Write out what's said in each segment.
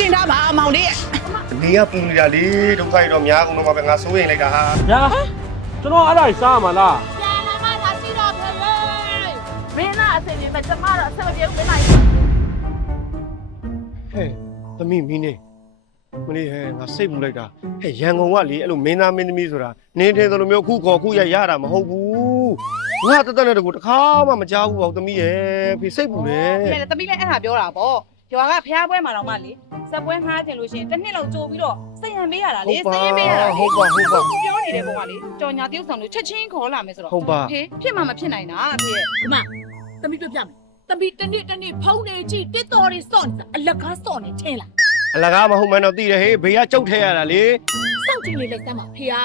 တင်တာပါမောင်လေးနေရပူနေတာလေဒုက္ခရတော့များကုန်တော့မှပဲငါစိုးရင်လိုက်တာဟာညာကျွန်တော်အဲ့ဒါစားမှာလားပြန်လာမှသာရှိတော့ဖေမင်းလားအစင်ကြီးမဲ့ကျမတော့အဆက်မပြေဘူးမင်းလိုက်ဟဲ့သမီးမင်းနေမလေးဟဲ့ငါစိတ်ပူလိုက်တာဟဲ့ရန်ကုန်ကလေအဲ့လိုမင်းသားမင်းသမီးဆိုတာနင်းထင်းသလိုမျိုးခုခေါ်ခုရတာမဟုတ်ဘူးငါတက်တက်နဲ့တကူတစ်ခါမှမကြောက်ဘူးပေါ့သမီးရဲ့ဖေစိတ်ပူတယ်ဖေသမီးလည်းအဲ့ဒါပြောတာပေါ့ရွာကဖျားပွဲမှာတော့မှလေစက်ပွဲငှားခြင်းလို့ရှိရင်တစ်နှစ်လောက်ကြိုပြီးတော့စိတ်ရံပေးရတာလေစိတ်ရံပေးရတာဟုတ်ပါပြောနေတဲ့ပုံကလေကြော်ညာတယောက်ဆောင်လို့ချက်ချင်းခေါ်လာမယ်ဆိုတော့ဟုတ်ပါဖေဖြစ်မှမဖြစ်နိုင်တာဖေဒီမှာသမီးပြပြမယ်သမီးတနေ့ဖုန်းနေကြည့်တစ်တော်တွေစော့နေတာအလကားစော့နေထင်လားအလကားမဟုတ်မှန်းတော့သိတယ်ဟေးဘေးကကြောက်ထဲရတာလေစောင့်ကြည့်လေးလိုက်စမ်းပါဖေဟာ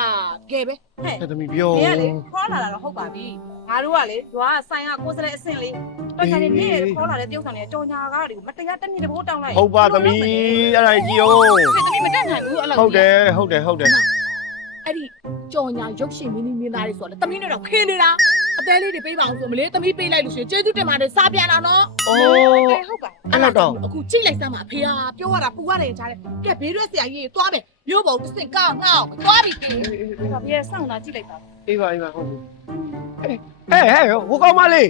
ကဲပဲဟဲ့သမီးပြောဖေကလေခေါ်လာတာတော့ဟုတ်ပါပြီငါတို့ကလေရွာကဆိုင်ကကိုယ်စလဲအဆင့်လေးတော်ကြနေနေခေါ်လာတဲ့တယောက်ဆောင်နေကြော်ညာကားတွေကိုမတရားတစ်နှစ်တဘိုးတောင်းလိုက်ဟုတ်ပါသမီးအဲ့ဒါကြည့်အောင်ဖေသမီးမတက်နိုင်ဘူးအဲ့လိုဟုတ်တယ်အဲ့ဒီကြော်ညာရုပ်ရှင်မင်းသမီးသားတွေဆိုတော့သမီးနဲ့တော့ခင်းနေတာအသေးလေးတွေပေးပါအောင်ဆိုမလေးသမီးပေးလိုက်လို့ရှိရင်ကျေးဇူးတင်ပါတယ်စားပြန်အောင်နော်အိုးဟုတ်ပါအဲ့တော့အခုကြည့်လိုက်စမ်းပါဖေဟာပြောရတာပူရတယ်ကြားတယ်ကဲဘေးရွက်ဆရာကြီးသွားမယ်မျိုးပေါ်တစ်စင်ကောက်ငေါ့သွားပြီဒါပြေစောင့်တာကြည့်လိုက်ပါအေးပါဟုတ်ပြီဟဲ့ဟိုကောင်မလေး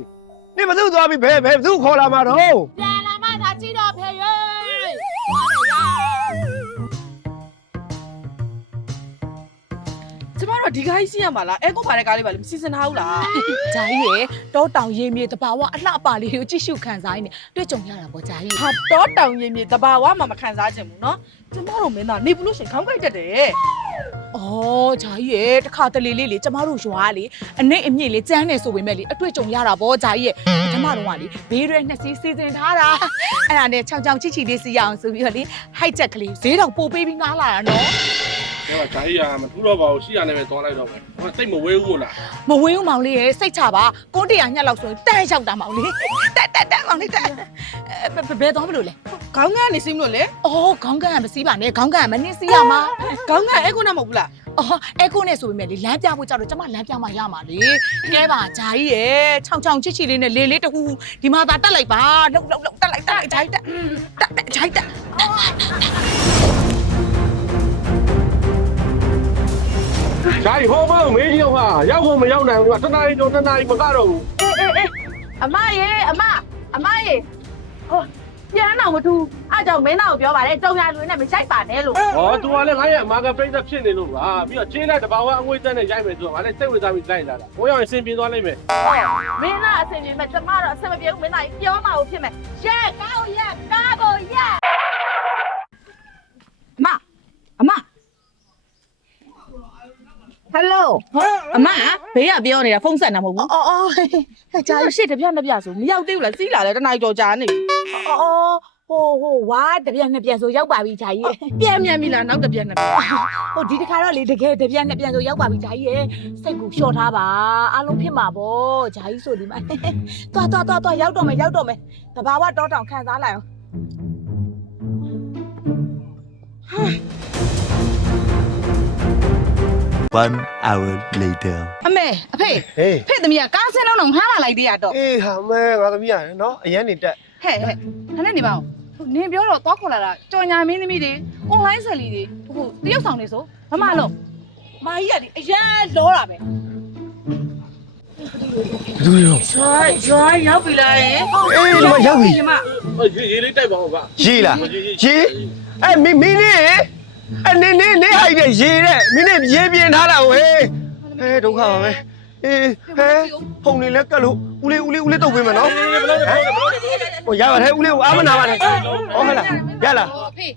နေဘသူသွားပြီဘယ်သူခေါ်လာမှာတော့ပြန်လာမှသာကြည့်တော့ဖေရေကျမတို့ဒီကားကြီးစီးရမှာလားအဲကိုပါတဲ့ကားလေးပါလေမစီစဉ်ထားဘူးလားဂျာကြီးရေတောတောင်ရေမြေတဘာဝအလှပလေးကိုကြည့်ရှုခံစားနေတွေ့ကြုံရတာပေါ့ဂျာကြီးဟာတောတောင်ရေမြေတဘာဝမှမခံစားချင်ဘူးနော်ကျမတို့မင်းသားနေဘူးလို့ရှင်ခေါင်းကိုက်တက်တယ်အော်ဂျာကြီးရေတခါတလေလေးလေကျမတို့ရွာလေအနှိမ့်အမြင့်လေးကျန်းနေဆိုပေမဲ့လေအတွေ့ကြုံရတာပေါ့ဂျာကြီးရေကျမတို့ကလေဘေးရွက်နှစ်စီးစီစဉ်ထားတာအဲ့ဒါနဲ့ချောင်းချီလေးစီရအောင်ဆိုပြီးတော့လေဟိုက်ချက်ကလေးဈေးတောင်ပို့ပေးပြီးငားလာတာနော်အဲ့ဒါဂျာကြီးကမထူတော့ပါဘူးရှိရနေပဲသွားလိုက်တော့ပဲဟိုစိတ်မဝဲဘူးလားမဝင်းဦးမောင်လေးရေစိတ်ချပါကိုတရာညက်လောက်ဆိုရင်တန်းရောက်တာမောင်လေးတက်မောင်လေးတက်ဘယ်တော့မလို့လဲခေါင်းကနေစီးမလို့လေအော်ခေါင်းကန်ကမစီးပါနဲ့ခေါင်းကန်ကမနှင်းစီးရမှာခေါင်းကန်အဲခုနမဟုတ်ဘူးလားအော်အဲခုနဲ့ဆိုပေမဲ့လေလမ်းပြဖို့ကြောက်တော့ကျမလမ်းပြမှရမှာလေကဲပါဂျာကြီးရေချောင်းချီလေးနဲ့လေလေးတဟူဒီမှာသာတက်လိုက်ပါလှုပ်တက်လိုက်ဂျာကြီးတက်ဂျာကြီးတက်ဂျာကြီးဟောမောမေးကြီးဟာရောက်ဖို့မရောက်နိုင်ဘူးကတနားရီတော့တနားရီမကတော့ဘူးအေးအမရေဟိုပြန်တော့မထူအားကြောင့်မင်းသားကိုပြောပါတယ်ကြုံရလူနဲ့မရိုက်ပါနဲ့လို့ဟော तू ကလည်းငါရဲ့အမာကပြိဿဖြစ်နေလို့ပါပြီးတော့ချင်းတဲ့တဘာဝအငွေ့တက်နဲ့ရိုက်မယ်ဆိုတော့ငါလည်းစိတ်ဝင်စားပြီးလိုက်လာတာဘိုးရောက်ရင်စင်ပြေသွားလိမ့်မယ်မင်းသားအစင်ပြေမဲ့ကျမတော့အစင်မပြေဘူးမင်းသားပြောမှာကိုဖြစ်မယ်ရက်ကားကိုရက်အမဟယ်လိုအမဘေးကပြောနေတာဖုန်းဆက်တာမဟုတ်ဘူးအော်ကြားရရှစ်တပြက်နှစ်ပြက်ဆိုမရောက်သေးဘူးလားစီးလာလဲတနားကြော်ကြာနေပြီဟိုဝါတပြက်နှစ်ပြက်ဆိုရောက်ပါပြီဂျာကြီးပြန်မြန်ပြီလားနောက်တပြက်နှစ်ပြက်ဟိုဒီတခါတော့လေတကယ်တပြက်နှစ်ပြက်ဆိုရောက်ပါပြီဂျာကြီးစိတ်ကိုလျှော့ထားပါအားလုံးဖြစ်မှာပေါ့ဂျာကြီးဆိုဒီမှာသွားရောက်တော့မယ်တဘာဝတောတောင်ခံစားလိုက်အောင်1 hour later အမေအဖေဖေသမီးကကားဆင်းလုံးလုံးငှားလာလိုက်သေးရတော့အေးဟာမဲငါသမီးရနော်အရန်နေတက်ဟဲ့ခဏနေပါဦးနင်ပြောတော့သွားခေါ်လာတာကြော်ညာမင်းသမီးတွေ online ဆယ်လီတွေဟိုတရုတ်ဆောင်နေဆိုဘာမှလို့မာကြီးကဒီအရန်လောတာပဲဘူးရောရွာရောက်ပြီလားအေးဒီမှာရောက်ပြီဒီမှာရေးလေးတိုက်ပါဦးဗျရေးလားရေးအဲ့မင်းနေနေဟိုက်တဲ့ရေးတဲ့မင်းနေရေးပြင်းထားတာဝေးဒုက္ခပါပဲအေးဖုန်နေလဲကတ်လို့ဦးလေးတုတ်ပေးမယ်နော်ဟိုရပါတယ်ဦးလေးကိုအားမနာပါနဲ့ဟောဟဲ့လားရလားဖေ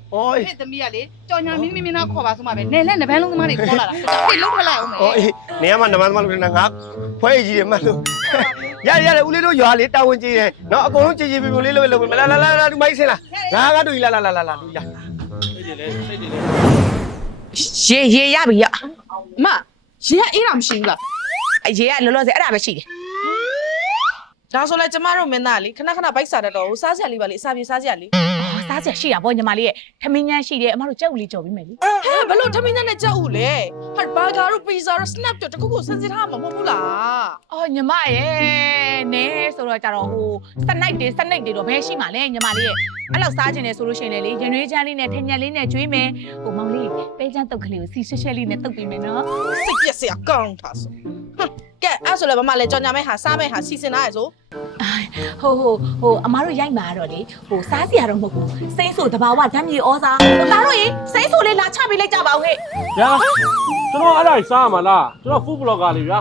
သမီးကလေကြော်ညာမင်းနာခေါ်ပါဆိုမှပဲနေလက်နဘန်းလုံးသမားတွေခေါ်လာတာဖေလုံးထလိုက်အောင်မယ်အေးနေရမှာနဘန်းသမားလို့ခဏငါဖွဲကြီးတယ်မှတ်လို့ရတယ်ဦးလေးတို့ရွာလေးတာဝန်ကြီးတယ်နော်အကုန်လုံးကြည်ပြလေးလုပ်မလားဒီမိုက်ဆင်းလားငါတူလာတူလာစိတ်တွေလဲရေရပြီရအမရေကအေးတာမရှိဘူးလားရေကလောလောဆယ်အဲ့ဒါပဲရှိတယ်ဒါဆိုလဲကျမတို့မင်းသားလေခဏဘိုက်စားတတ်တော့စားစရာလေးပါလေအစာပြေစားစရာလေးစ စားချက်ရှိတာပေါ့ညီမလေးရဲ့ထမင်းညမ်းရှိတယ်အမတို့ကြက်ဦးလေးကြော်ပြီးမယ်လေ ဟဲ့ဘလို့ထမင်းနဲ့ကြောက်ဦးလေဟာဘာဂါတို့ပီဇာတို့ snap တို့တခုခုစင်စစ်ထားမှာမဟုတ်ဘူးလား အော်ညီမရဲ့နဲဆိုတော့ကြတော့ဟိုစနိုက်တွေတော့ဘယ်ရှိမှလဲညီမလေးရဲ့အဲ့လောက်စားချင်တယ်ဆိုလို့ရှိရင်လေရင်ရွေးချမ်းလေးနဲ့ထညက်လေးနဲ့ကျွေးမယ်ဟိုမောင်လေးပဲချမ်းတုတ်ကလေးကိုစီရှက်ရှက်လေးနဲ့တုတ်ပေးမယ်နော် စိတ်ပြက်စရာကောင်းတာဆိုကဲအဲ့ဆိုလည်းမမလည်းကြော်ညာမဲဟာစားမဲဟာစီစဉ်ထားရဆို ဟိုအမားတို့ရိုက်မှာတော့လေဟိုစားစရာတော့မဟုတ်ဘူးစိမ့်ဆိုတဘာဝဓာတ်မြေဩဇာဟိုသားတို့ရေစိမ့်ဆိုလေးလာချပေးလိုက်ကြပါဦးဟဲ့ ဗျာကျွန်တော်အဲ့ဒါစားမှာလားကျွန်တော် food blogger လေးဗျာ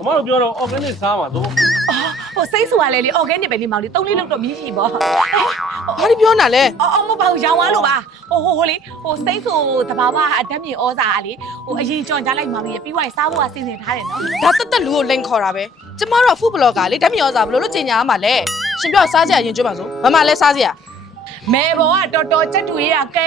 အမတို့ပြောတော့ organic စားမှာတော့ ဟိုစိမ့်ဆိုကလည်းလေ organic ပဲလေမောင်လေး3လေးလောက်တော့မြည်ရှိပေါ့ ဘာဒီပြောနေလဲ အော်မပေါ့ရောင်းသွားလို့ပါဟိုလေဟိုစိမ့်ဆိုတဘာဝဓာတ်မြေဩဇာကလေဟိုအရင်ကြော်ကြလိုက်မောင်လေးပြီးွားရင်စားဖို့ကစီစဉ်ထားတယ်နော် ဒါတက်လူကိုလိန်ခေါ်တာပဲကျမတို့က food blogger လေဓာတ်မြေဩဇာဘလို့လို့ကျင်ညာရမှာလဲရှင်ပြောစားကြရင်ကျွတ်ပါဆိုမမလည်းစားစရာ မဲဘောကတော်တော်ချက်တူရေးကကဲ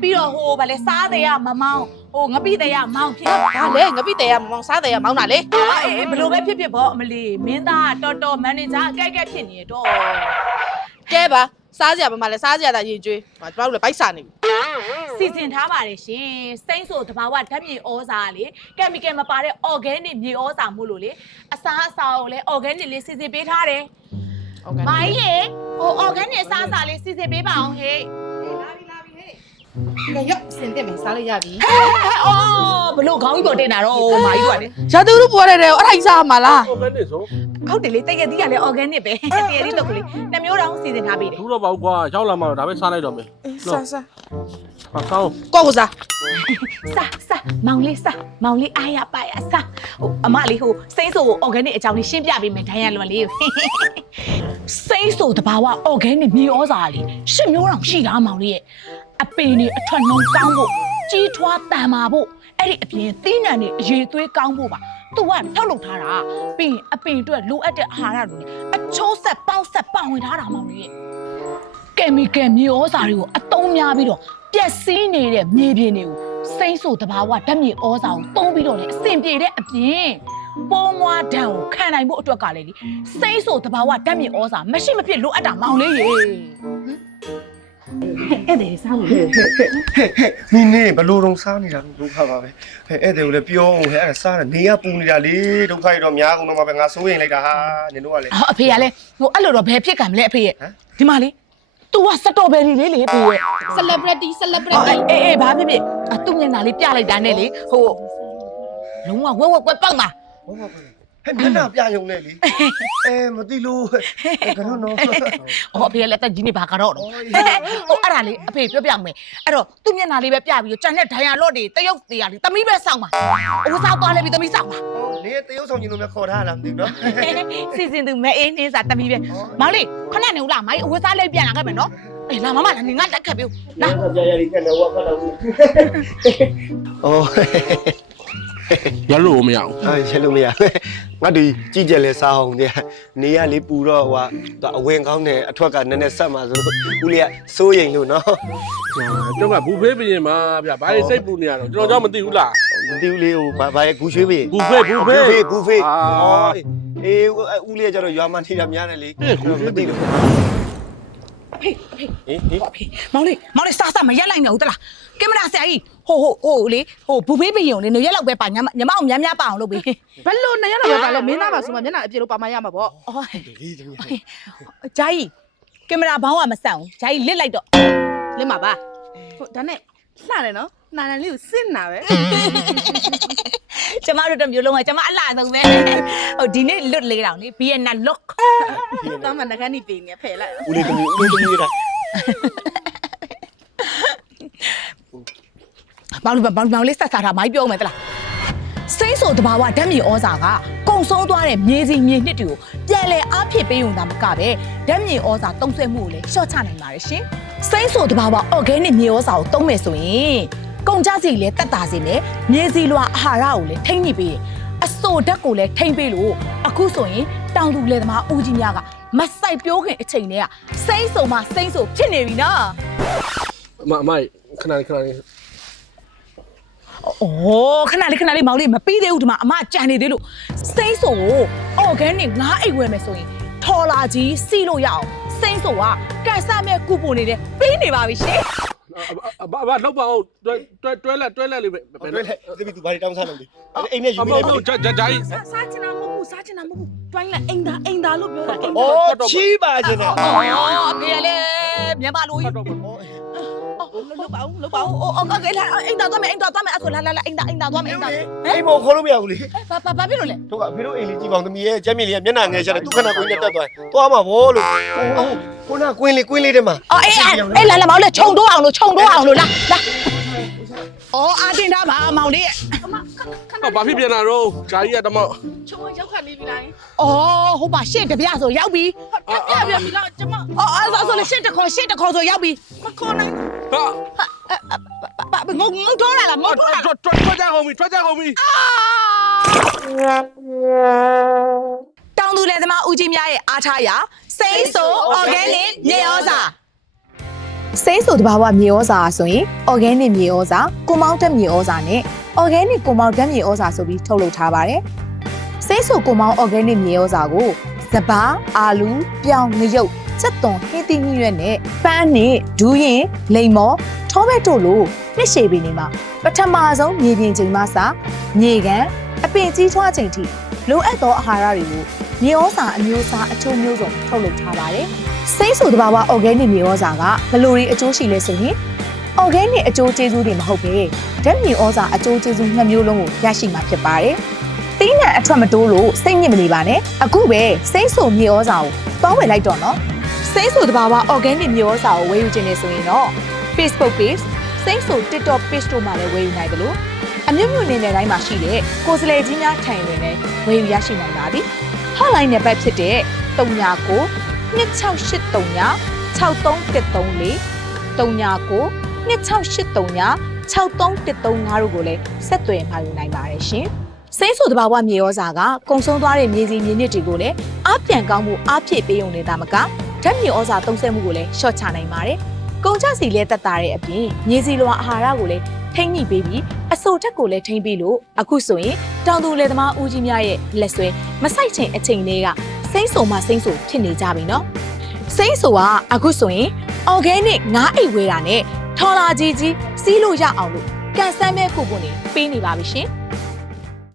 ပြီးတော့ဟိုဗာလဲစားတယ်ရမမောင်းဟိုငပိတယ်ရမောင်းဖြစ် ဘာလဲငပိတယ်ရမမောင်စားတယ်ရမောင်းတာလေ အေးဘလို့ပဲဖြစ်ပေါ့အမလီမင်းသားတော်တော်မန်နေဂျာအကဲဖြစ်နေတော့ ကဲပါစားစရာမမလည်းစားစရာတာရင်ကျွေးကျမတို့လည်းဘိုက်စားနေပြီ စီစဉ်ထားပါတယ်ရှင်စိမ့်ဆိုတဘာဝဓာတ်မြေဩဇာလေကက်မီကယ်မပါတဲ့ organic မြေဩဇာမို့လို့လေအစားအစာကိုလည်း organic လေးစီစဉ်ပေးထားတယ် ဟုတ်ကဲ့ မိုင်းလေဟို organic အစားအစာလေးစီစဉ်ပေးပါအောင်ဟဲ့ ကဲရောက်စင်တက်မယ်စားလို့ရပြီ အော်ဘလို့ခေါင်းကြီးပေါ်တင်တာတော့မိုင်းတို့ကလေ ရာသူတို့ပေါ်ရတယ်အဲ့ဒါကြီးစားမှာလား organic ဆို ဟုတ်တယ်လေတကယ်ကြီးကလည်း organic ပဲတကယ်လေးတော့ကလေးနှမျိုးတောင်စီစဉ်ထားပေးတယ် ဘူးတော့ပေါ့ကွာရောက်လာမှတော့ဒါပဲစားလိုက်တော့မယ် စားစား ဟာကောင်း ကိုကိုစား စားမောင်လေးအားရပါရစားဟိုအမလေးဟိုစိမ့်ဆို organic အကြောင်းလေးရှင်းပြပေးမယ်ဒိုင်ရလွန်လေးစိမ့်ဆိုတဘာဝ organic မြေဩဇာလေး10မျိုးတောင်ရှိတာမောင်လေးရဲ့အပင်တွေအထွက်နှုံကောင်းဖို့ကြီးထွားတန်မာဖို့အဲ့ဒီအပြင်သီးနှံတွေအရေးသွေးကောင်းဖို့ပါသူကထုတ်လုပ်ထားတာပြီးရင်အပင်အတွက်လိုအပ်တဲ့အာဟာရတွေအချိုးဆက်ပေါက်ဆက်ပဝင်ထားတာမောင်လေးရဲ့ကယ်မီကယ်မြေဩဇာတွေကိုအသုံးများပြီးတော့ပျက်စီးနေတဲ့မြေပြင်တွေကိုစိမ့်ဆိုတဘာဝဓာတ်မြေဩဇာကိုသုံးပြီးတော့လေအဆင်ပြေတဲ့အပြင်ပိုးမွားဒဏ်ကိုခံနိုင်ဖို့အတွက်ကလည်းစိမ့်ဆိုတဘာဝဓာတ်မြေဩဇာမရှိမဖြစ်လိုအပ်တာမောင်လေးရေအဲ့ဒါစားလို့ မင်းနေဘလို့တော့စားနေတာဒုက္ခပါပဲအဲ့တဲ့ကိုလည်းပြောအောင်ဟဲ့အဲ့စားနေရပူနေတာလေဒုက္ခရတော့များကုန်တော့မှာပဲငါစိုးရင်လိုက်တာဟာနင်တို့ကလည်း အဖေကလည်းဟိုအဲ့လိုတော့ဘယ်ဖြစ်ကံမလဲအဖေရဲ့ဒီမှာလေ तू ကစတော်ဘယ်ရီလေးလေဖေရဲ့ celebrity အေးဘာဖြစ်ဖြစ်သူ့မျက်နှာလေးပြလိုက်တာနဲ့လေဟိုလုံးဝဝက်ကွက်ပေါက်မှာ ဟုတ်ပါဘူးဟဲ့မျက်နှာပြယုံနဲ့လေမသိလို့ကတော့နော် ဟိုအဖေကလည်းတက်ကြီးနေပါကတော့ဟိုအဲ့ဒါလေးအဖေပြောပြမယ်အဲ့တော့သူ့မျက်နှာလေးပဲပြပြီးတော့ကြံတဲ့ဒိုင်ယာလော့တွေတရုတ်တရားလေးတမီးပဲစောင့်ပါဟိုစားသွားလဲပြီးတမီးစောင့်ပါ နေတရုပ်ဆောင်ကြီးလိုမျိုးခေါ်ထားလားမသိဘူးနော် စီစဉ်သူမဲအေးနေစားတမီးပဲမောင်လေးခဏနေဦးလားမိုင်းအဝတ်စားလေးပြန်လာခဲ့မယ်နော်အေးလာမမလာနေငါတက်ခတ်ပြီလာ ကြာရည်ကတော့ဝတ်တော့ဘူးအော် ရလို့မရဘူး ရဲလို့မရငါတို့ကြည့်ကြလဲစားအောင်တဲ့နေရလေးပူတော့ဟိုအဝင်ကောင်းတယ်အထွက်ကနည်းနည်းဆက်မှာဆိုဦးလေးကစိုးရိမ်လို့နော် ကျွန်တော်ကဘူဖေးပြင်မှာဗျဘာလေးစိတ်ပူနေရတော့ကျွန်တော်ကြောင့်မသိဘူးလား မသိဘူးလေးဟိုဘာရဲ့ဂူရွှေးပြီ ဘူဖေး ဘူဖေးအေးဦးလေးကကျတော့ရွာမှနေတာများတယ်လေမသိလို့ အဖေမောင်လေးစားမရက်လိုက်နေဦးတလားကင်မရာဆရာကြီးဟိုလေဟိုဘူဖေးပရင်လေနေရက်လောက်ပဲပါညမအောင်များပါအောင်လုပ်ပေး ဘယ်လိုနေရတော့ပဲပါလို့မင်းသားပါဆိုမှမျက်နှာအပြည့်လို့ပါမရမှာပေါ့ အော်ဂျာကြီးကင်မရာဘောင်းကမဆန့်ဘူးဂျာကြီးလစ်လိုက်တော့ လင်းပါပါဟုတ်ဒါနဲ့လှတယ်နော်နာနာလေးကိုစစ်နာပဲ ကျမတို့တမျိုးလုံးကကျမအလှဆုံးပဲဟိုဒီနေ့လွတ်လေးတောင်လေဘီယက်နာလွတ် တော့မှငကန်းနေပြင်နေဖယ်လိုက် ဦးလေးတမီးက မောင်လေးဆက်စားတာမိုင်းပြောမယ်တလားစိမ့်ဆိုတဘာဝဓာတ်မြေဩဇာကကုံဆုံးသွားတဲ့မြေစီမြေနှစ်တွေကိုပြန်လဲအားဖြစ်ပေးုံသာမကပဲဓာတ်မြေဩဇာတုံးဆွဲမှုကိုလည်းရှော့ချနိုင်ပါတယ်ရှင်စိမ့်ဆိုတဘာဝ organic မြေဩဇာကိုသုံးမယ်ဆိုရင်ကုန်ကြစီလည်းတက်တာစေမယ်မြေစီလွာအာဟာရကိုလည်းထိမ့်ညှိပေးတယ်အစိုဓာတ်ကိုလည်းထိမ့်ပေးလို့အခုဆိုရင်တောင်သူလယ်သမားဦးကြီးများကမဆိုင်ပြိုးခင်အချိန်တည်းကစိမ့်ဆိုမှစိမ့်ဆိုဖြစ်နေပြီနော် အမခဏလေး အိုးခဏလေးမောင်လေးမပြီးသေးဘူးဒီမှာအမကြံနေသေးလို့စိမ့်ဆိုကို organic ငါးအိတ်ဝယ်မယ်ဆိုရင်ထော်လာကြီးစီးလို့ရအောင် စိမ့်ဆိုကကန်ဆာမဲ့ကူပွန်နေတယ်ပေးနေပါပြီရှင် ဘာလောက်ပါအောင်တွဲလက်လေးပဲ တွဲလိုက်တပည့်သူဘာတွေတောင်းစားလို့လဲအိမ်နဲ့ယူ အ နေ မော တယ် က်ဂျာကြီး စားချင်တာမဟုတ်ဘူးစားချင်တာမဟုတ်ဘူးတွိုင်းလိုက်အိမ်သာလို့ပြောတာအိမ် ဩချီးပါကျင်တယ် အော်အဖေလည်းမြန်မာလူကြီး တော့ လောက်ပါအောင်ကဲလာအိမ်သာသွားမယ်အဲ့ဆိုလာအိမ်သာသွားမယ်အိမ်သာ အိမ်မောခေါ်လို့မရဘူးလေ ဘာဖြစ်လို့လဲ တို့ကအဖေတို့အိမ်လေးကြည့်ပါအောင်သမီးရဲ့ကျမ်းမြေလေးကမျက်နှာငယ်ရှာတယ်သူခဏကိုင်းနဲ့တက်သွားမှာဗောလို့ခုနကွင်းလေးထဲမှာ အော်အေးလာမောင်လေးခြုံတော့အောင်လို့လာအော်အာတင်ထားပါမောင်လေး ဘာဖြစ်ပြန်လာတော့ဂျာကြီးကတမ ချုံရောက်ခါနေပြီလား အော်ဟုတ်ပါရှင့်တပြဆိုရောက်ပြီ ပြပြပြီလားကျမ အော်အဲ့ဆိုလေရှင့်တခေါ်ဆိုရောက်ပြီ မခေါ်နိုင် ဟာ ငုံထိုးလာလားငုံထိုးလာ ထွက်ကြကုန်ပြီ တောင်သူလယ်သမားဦးကြီးများရဲ့အားထားရာစိမ့်ဆို organic မြေဩဇာစိမ့်ဆိုတဘာဝမြေဩဇာဆိုရင် organic မြေဩဇာကိုမောင်းတက်မြေဩဇာနဲ့ organic ကိုမောင်းတက်မြေဩဇာဆိုပြီးထုတ်လုပ်ထားပါတယ်စိမ့်ဆိုကိုမောင်း organic မြေဩဇာကိုစပါးအာလူပြောင်းငရုတ်ချက်သွန်ဟင်းသီးဟင်းရွက်နဲ့ပန်းနဲ့ဒူးရင်လိမ္မော်ထောဘက်တို့လိုနှစ်ရှည်ပင်တွေမှာပထမဆုံးမြေပြင်ချိန်မှစမြေကန်အပင်ကြီးထွားချိန်ထိလိုအပ်သောအာဟာရတွေကိုမြေဩဇာအမျိုးအစားအချို့မျိုးစုံထုတ်လုပ်ထားပါတယ်။စိမ့်ဆိုတဘာဝ organic မြေဩဇာကဘယ်လိုတွေအကျိုးရှိလဲဆိုရင် organic အကျိုးကျေးဇူးတွေမဟုတ်ဘဲဓာတ်မြေဩဇာအကျိုးကျေးဇူး2မျိုးလုံးကိုရရှိမှာဖြစ်ပါတယ်။သီးနှံအထွက်မတိုးလို့စိတ်ညစ်မနေပါနဲ့။အခုပဲစိမ့်ဆိုမြေဩဇာကိုတောင်းဝယ်လိုက်တော့နော်။စိမ့်ဆိုတဘာဝ organic မြေဩဇာကိုဝယ်ယူခြင်းနဲ့ဆိုရင်တော့ Facebook page စိမ့်ဆို TikTok page တို့မှာလည်းဝယ်ယူနိုင်တယ်လို့အမျိုးမျိုးနေတိုင်းမှာရှိတဲ့ကိုယ်စားလှယ်ကြီးများထိုင်တွင်လည်းဝယ်ယူရရှိနိုင်ပါပြီ။ hotline နံပါတ်ဖြစ်တဲ့39 2683 6334 39 2683 6335တို့ကိုလည်းဆက်သွယ်မှာယူနိုင်ပါတယ်ရှင်။စိမ့်ဆိုတဘာဝမြေဩဇာကကုံဆုံးသွားတဲ့မြေစီမြေနစ်တွေကိုလည်းအားပြန်ကောင်းမှုအားဖြည့်ပေးုံနေတာမကဓာတ်မြေဩဇာသုံးစွဲမှုကိုလည်းရှော့ချနိုင်ပါတယ်။ကုန်ကျစည်လည်းတက်တာတဲ့အပြင်မြေစီလွာအာဟာရကိုလည်းထိမ့်ညှိပေးပြီးအဆိုတက်ကိုလည်းထိမ့်ပြီးလို့အခုဆိုရင်တောင်သူလယ်သမားဦးကြီးများရဲ့လက်ဆွဲမဆိုင်ချင်အချိန်လေးကစိမ့်ဆိုမှစိမ့်ဆိုဖြစ်နေကြပြီနော်စိမ့်ဆိုကအခုဆိုရင် organic ငါးအိတ်ဝဲတာနဲ့ထော်လာကြီးစီးလို့ရအောင်လို့ကန်ဆန်းမဲ့ခုပွန်နေပေးနေပါပြီရှင်